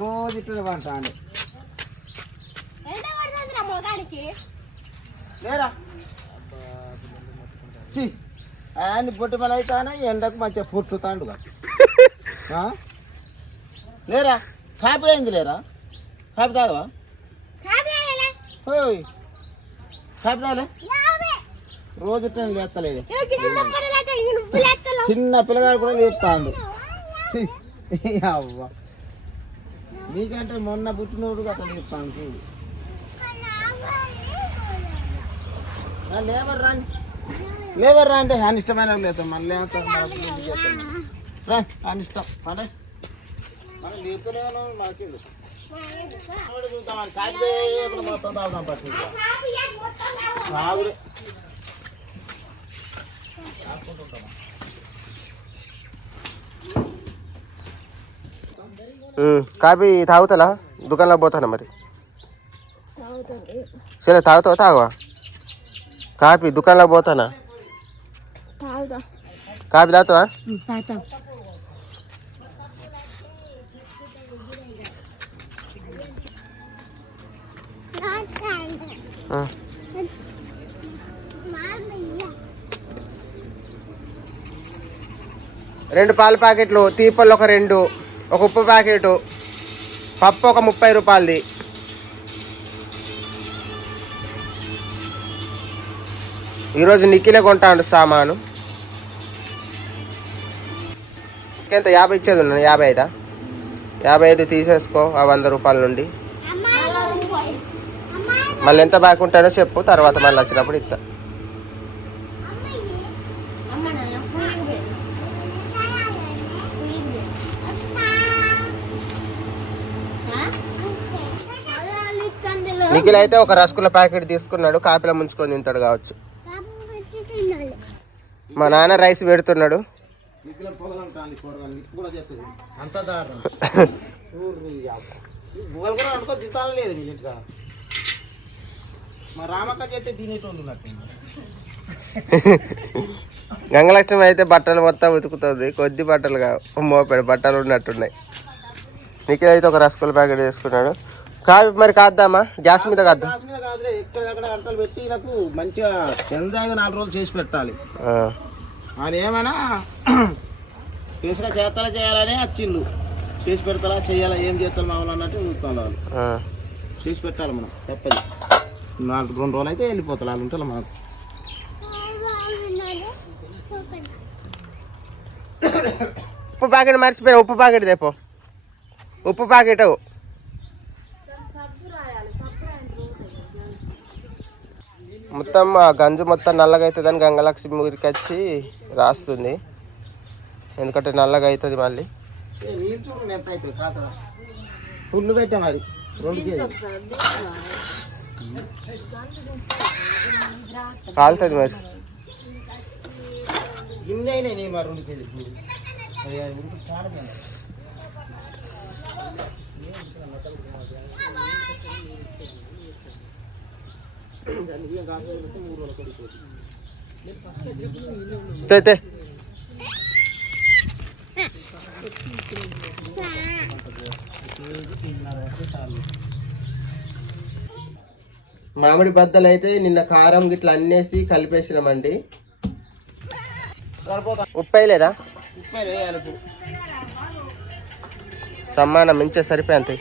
రోజు ఇట్లా పంటాడు లేరా ఆయన బొట్టు మళ్ళీ అవుతానే ఎండకు మంచిగా పుట్టుతాడు లేరా కాపీ అయింది లేరా కాపీ తాగవా కాపీ తాగలే రోజు లేస్తలేదు చిన్న పిల్లగాడు కూడా లేపుతాడు అవ్వ నీకంటే మొన్న పుట్టినోడు అట్లా చెప్తాను చూడు లేబర్ రా అంటే ఆయన ఇష్టమైన లేతాం మళ్ళీ రా ఆయన ఇష్టం పడే మనం లేపుతూనే మాకేది మొత్తం తాగుతాం పట్టు కాపీ తాగుతా దుకాణంలో పోతానా మరి సరే తాగుతావా తాగవా కాపీ దుకాణంలో పోతానా కాపీ తాగుతావా రెండు పాల ప్యాకెట్లు తీపళ్ళు ఒక 2 ఒక ఉప్పు ప్యాకెటు పప్పు ఒక 30 రూపాయలది ఈరోజు నిఖిలే కొంటాడు సామాను ఎంత 50 ఇచ్చేది ఉన్నాను 55 తీసేసుకో ఆ 100 రూపాయల నుండి మళ్ళీ ఎంత బాగా ఉంటాడో చెప్పు తర్వాత మళ్ళీ వచ్చినప్పుడు ఇస్తా నిఖిల్ అయితే ఒక రసగుల్ల ప్యాకెట్ తీసుకున్నాడు కాపీలో ముంచుకొని తింటాడు కావచ్చు మా నాన్న రైస్ పెడుతున్నాడు గంగలక్ష్మి అయితే బట్టలు మొత్తం ఉతుకుతుంది కొద్ది బట్టలు కావు మోపెడు బట్టలు ఉన్నట్టున్నాయి నిఖిల్ అయితే ఒక రసగుల్ల ప్యాకెట్ తీసుకున్నాడు కాపీ మరి కాద్దామా గ్యాస్ మీద కాద్దాం ఎక్కడెక్కడ గంటలు పెట్టి నాకు మంచిగా ఎంజాయ్గా 4 రోజులు చేసి పెట్టాలి ఆయన ఏమైనా చేస్తారా చేయాలనే వచ్చిండు చేసి పెడతారా చేయాలా ఏం చేస్తారు మామూలు అన్నట్టు చూస్తాను వాళ్ళు చేసి పెట్టాలి మనం తప్పది 2 రోజులు అయితే వెళ్ళిపోతారు వాళ్ళు ఉంటారు మనకు ఉప్పు ప్యాకెట్ మర్చిపోయినా ఉప్పు ప్యాకెట్ తెపో ఉప్పు ప్యాకెట్ మొత్తం ఆ గంజు మొత్తం నల్లగా అవుతుందని గంగలక్ష్మి ఊరికి వచ్చి రాస్తుంది ఎందుకంటే నల్లగా అవుతుంది మళ్ళీ ఫుల్ పెట్టాం అది 2 కేజీలు కాలుతుంది మరి గిన్నె అయినాయి మరి 2 కేజీలు చాలా మామిడి బద్దలు అయితే నిన్న కారం గిట్లా అన్నేసి కలిపేసినామండి ఉప్పు లేదా సమ్మానం మించే సరిపోయి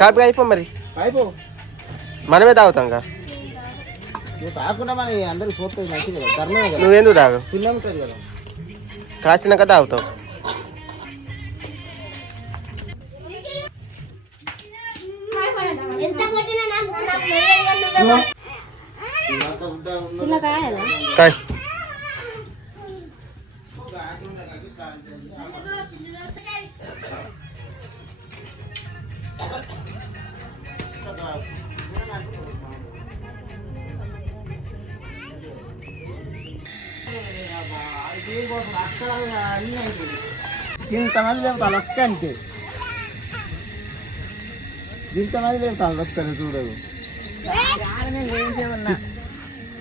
కాపీ అయిపో మరి మనమే తాగుతాం తాగకుండా మన అందరికి పోతుంది మంచిది కదా ధర్మమే కదా నువ్వెందుకు తాగు పుణ్యం ఉంటుంది కదా కాచినాక తాగుతావు ఇంతమంది లేపుతాను ఒక్క అంతే, ఇంతమంది లేపుతాను ఒక్కని చూడదు.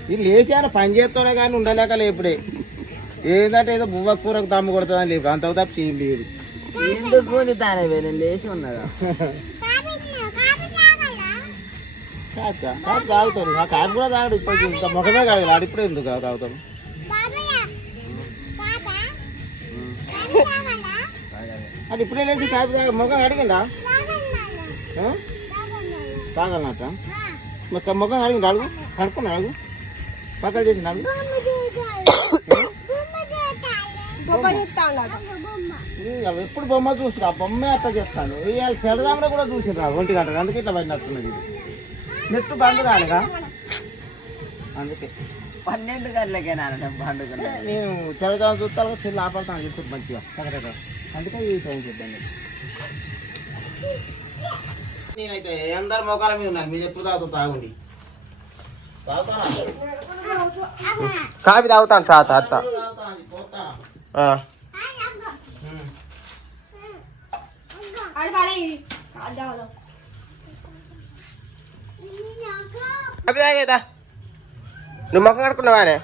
వీళ్ళు లేచారు పని చేస్తాడే కానీ ఉండలేక లేపుడే. ఏంటంటే ఏదో బువ్వ కూరకు దమ్ము కొడుతుందని లేపు, అంత తప్ప ఏం లేదు. ఎందుకు నేను లేచి ఉన్నదా? కాదు తాగుతారు, ఆ కాదు కూడా తాగడు. ఇప్పుడు ఇంత ముఖమే కాదు ఆడు, ఇప్పుడే ఎందుకు తాగుతాడు? అది ఇప్పుడే లేచి కాదు తాగ ముఖం అడిగిందా? తాగలనట ముఖం అడిగింది, అడుగు కడుక్కున్నా, అడుగు పక్కన చేసింది, అడుగు. ఎప్పుడు బొమ్మ చూస్తున్నా, ఆ బొమ్మే అట్లా చెప్తాను. ఇవాళ తెల్లదామలో కూడా చూసిండ్రా 1 గంట, అందుకే ఇట్లా పడినట్టున్నది. ఇది నెట్టు బండు కాలేగా, అందుకే 12 గంటలకే పండుగ. నేను తెల్లదామ చూస్తాను, చెల్లి ఆపడతాను చెప్తుంది మంచిగా చక్కగా, అందుకే ఈ టైం చెప్పాను. నేనైతే అందరు మోకాల మీద ఉన్నాను, మీరు ఎప్పుడు తాగుతాం తాగుండి. కాఫీ తాగుతాను తాత అత్త. కాఫీ తాగేదా? నువ్వు మొక్క కడుక్కున్నావానే?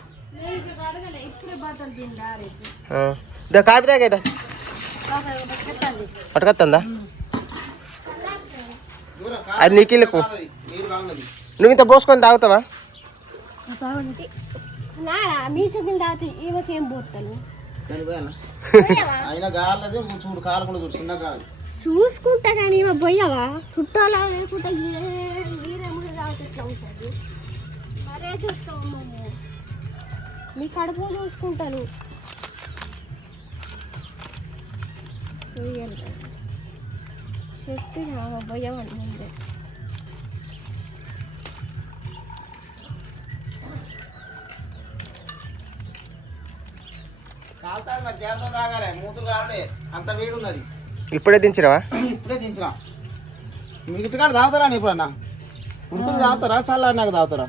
కాఫీ తాగేదా? పట్టుకొస్తుందా? అది నీకు నువ్వు ఇంత పోసుకొని తాగుతావా? మీ చూపులు తాగుతాయి, ఈమెకేం పోతాను అయినా గాలది చూడు, కాలు కూడా చూడు, చిన్న కాదు చూసుకుంటా కానీ ఈమె పోయావా చుట్టాలా లేకుంటే మీరేమో తాగితే ఎట్లా ఉంటుంది? మరే చూస్తావు మీ కడుపు చూసుకుంటాను. చెప్తే పోయావని ముందే కాలుతారు, మరి జాగ్రత్త తాగాలి, మూతులు కావడే అంత వేడి ఉన్నది. ఇప్పుడే దించినవా? ఇప్పుడే దించినా. మిగతా కాడ తాగుతారా ఎప్పుడన్నా? ఉడుకులు తాగుతారా చల్లారినాక తాగుతారా?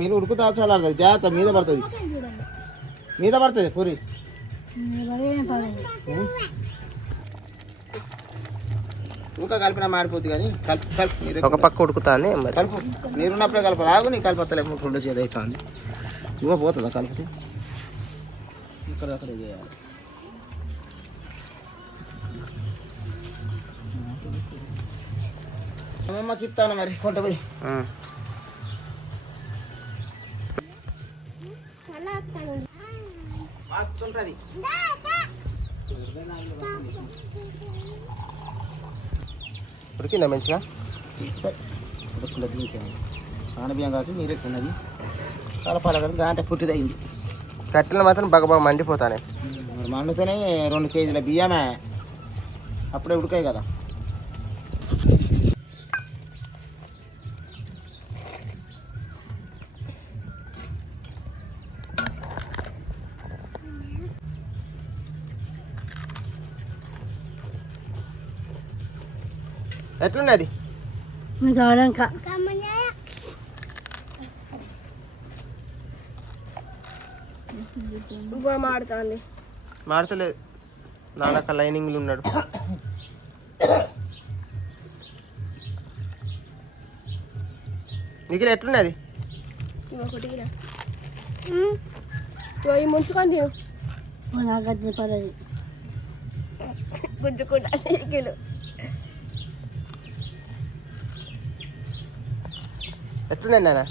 మీరు ఉడుకు తాగు చల్లారుతుంది, జాగ్రత్త మీద పడుతుంది, మీద పడుతుంది పూరి. ఇంకా కలిపినా మాడిపోతుంది కానీ కలుపు కలుపు, ఒక పక్క ఉడుకుతానే కలుపు. నీరున్నప్పుడే కలుపు, రాగు నీ కలిపత్తలే 2 చేది అవుతుంది. ఇవ్వ పోతుందా కలిపితే? ఇక్కడ అక్కడ చేయాలి. అమ్మమ్మకి ఇస్తాను మరి కొంట పోయి. మస్తు ఉంటుంది. ఉడికిందా మంచిగా? చాలా బియ్యం కాదు, నీరు ఎక్కువ ఉన్నది. కలపాల కదా, గంట పుట్టిది అయింది. కట్టెలు మాత్రం బాగా మండిపోతానే. మరి మండుతూనే 2 కేజీల బియ్యమే అప్పుడే ఉడికాయి కదా. ఎట్లున్నది? మాడుతుంది, మాడతలేదు, నాన్నక లైనింగ్లు ఉన్నాడు. నీకు ఎట్లున్నది? ముంచుకొని నాగద్ది పడదు గుంజుకుంటా నీకులు. ఎట్లున్నది నాన్న?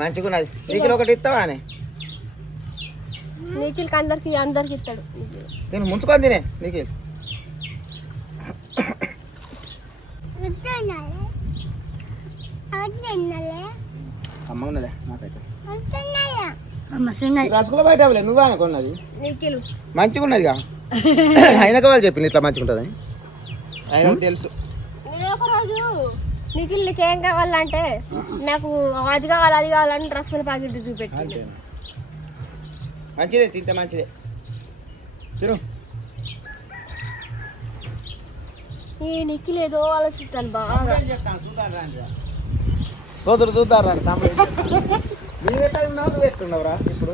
మంచిగా ఉన్నది. నీకు ఒకటి ఇస్తావా అని? నీకిల్కి అందరికి ఇస్తాడు. నేను ముంచుకొని తినే నీకు అమ్మ ఉన్నదే నాకైతే. రసగుల్లా బయట అవ్వలే, నువ్వే అనుకున్నది. నీకిలు మంచిగా ఉన్నదిగా. అయినాక వాళ్ళు చెప్పింది ఇట్లా మంచిగా ఉంటుంది. ఆయన తెలుసు. నేను ఒకరోజు నీకిల్ నీకేం కావాలంటే నాకు అది కావాలని రసగుల్లా ప్యాకెట్ చూపెట్టి. మంచిదే, తింటే మంచిదే. తిను. ఈ నిఖిల్ ఏదో ఆలోచిస్తాను బాగా. రోజులు చూద్దాం రండి తమ్ముడు. మీరు ఎట్లా ఎట్టున్నావు నువ్వు ఎట్టున్నావురా ఇప్పుడు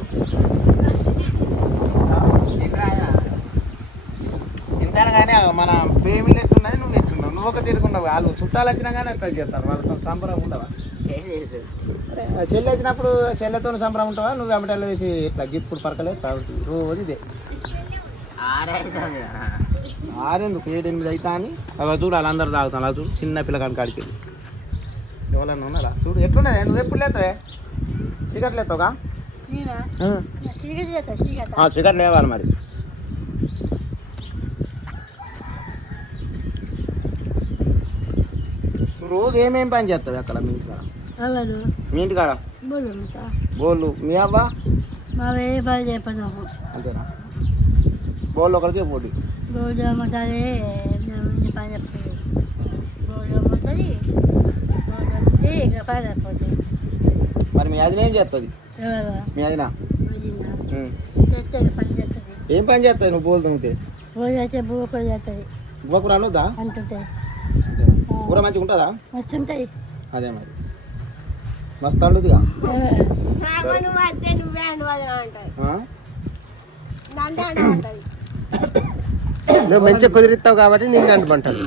ఇంతనగానే మన పేమిలు ఎట్టున్నది నువ్వు ఎట్టున్నావు నువ్వు ఒక తిరుగున్నావు వాళ్ళు చుట్టాలు వచ్చినా కానీ అట్లా చేస్తారు వాళ్ళతో సంబరం ఉండవా చెల్లి వచ్చినప్పుడు చెల్లెతో సంబరం ఉంటావా నువ్వు వెంబటల్లో వేసి ఇట్లా గిప్పుడు పరకలేదు తాగుతుంది రోజు ఇదే ఆరెందుకు 7-8 అవుతా అని అలా చూడు వాళ్ళందరూ తాగుతాను అలా చూడు చిన్న పిల్లగాని కాడికి ఎవరన్నా ఉన్నారా చూడు ఎట్లున్నది నువ్వు ఎప్పుడు లేతావే చికెట్ లేతావుగా చికెట్ లేవాలి మరి రోజు ఏమేం పని చేస్తుంది అక్కడ మీ ఇంటికాడ మీ ఇంటికాడ బోళ్ళు మీ అవ్వ అంతేనా బోళ్ళు ఒకరికి పోతుంది మరి మీ అదిన ఏం చేస్తుంది మీ అదిన ఏం పని చేస్తుంది నువ్వు బోల్ తుమ్మితే బువ్వకూర అనొద్దా కూర మంచిగా ఉంటుందా అదే మరి మస్తు అండుదిగా నువ్వు మంచిగా కుదిరిస్తావు కాబట్టి నీకు అంటుకుంటాను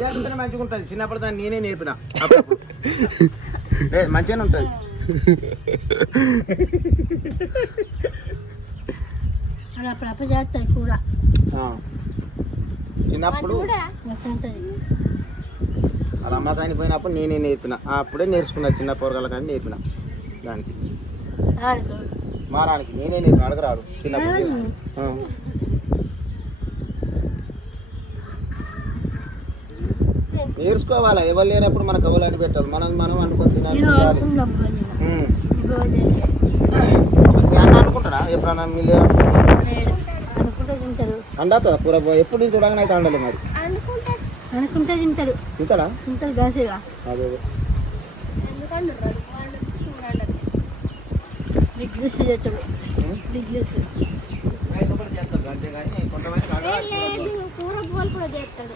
మంచిగా ఉంటుంది చిన్నప్పుడు దాన్ని నేనే నేర్పిన మంచిగానే ఉంటుంది చిన్నప్పుడు అలా అమ్మ చనిపోయినప్పుడు నేనే నేర్పిన అప్పుడే నేర్చుకున్నా చిన్న పోరగాల కానీ నేర్పిన దానికి మారానికి నేనే నేర్పిన అడగరాడు చిన్నప్పుడు నేర్చుకోవాలా ఎవరు లేనప్పుడు మనకు ఎవరు పెట్టాలి మనం అనుకొని తినాలి అనుకుంటారా ఎప్పుడన్నా మీరు అండుతుందా కూర ఎప్పుడు నేను చూడగానే అయితే అండాలి మరి అనుకుంటే తింటాడు తింటాడా తింటాడు గాసేగా అదే బిగ్నెస్ చేస్తాడు బిగ్నెస్ కూర బోల్ కూడా చేస్తాడు